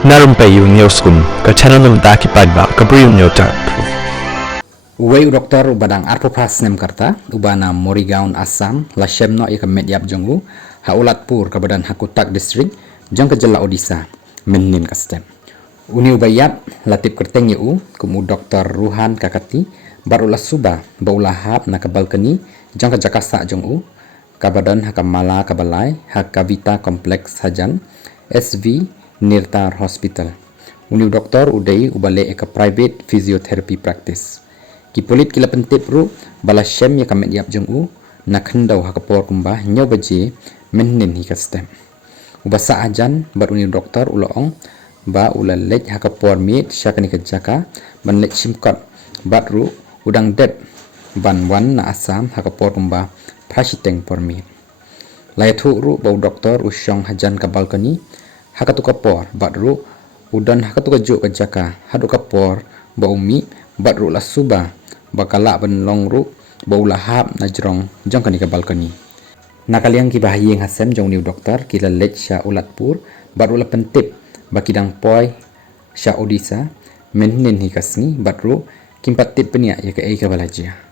Narumpayu Neoskum, ke channel ng Daki Padba, Kabriyo Nyotar. Uwe doktor ubadang arpopras nem karta ubana Morigaon Assam lashem no ika medyap jongu haulatpur kabadan Hakutak district jong kejela Odisha mennin kastem. Uni ubayap latip kerteng yu kumu doktor Ruhan Kakati barulah suba baulahap na kabalkani jong kajakasa jongu kabadan hakamala kabalai hakavita kompleks hajan SV Nirtar Hospital. Uni doktor udai ubale eka private physiotherapy practice. Kipolit kila pentip ru bala shem ya kamet yap jeng u nak hendau hakapor kumbah nyaw baje mennin hi kastem. Ubasa ajan bar uni doktor uloong ba ulalej hakapor mit syakani kejaka ban lej simkot bat ru udang dep ban wan na asam hakapor kumbah prasiteng por mit. Layathu ru bau doktor usyong hajan kabalkani hakatu kapor bat ru udan hakatu kajuk kejaka hadu kapor ba umi bat ru lasuba bakala ban longru bau lahap na jrong jong kani ka balkoni nakaliang ki bahayeng hasem jong niu doktor kila lech sha ulatpur bat ula pentip bakidang poi sha Odisha mennin hi kasni bat ru kimpat tip penia ya ka balaja.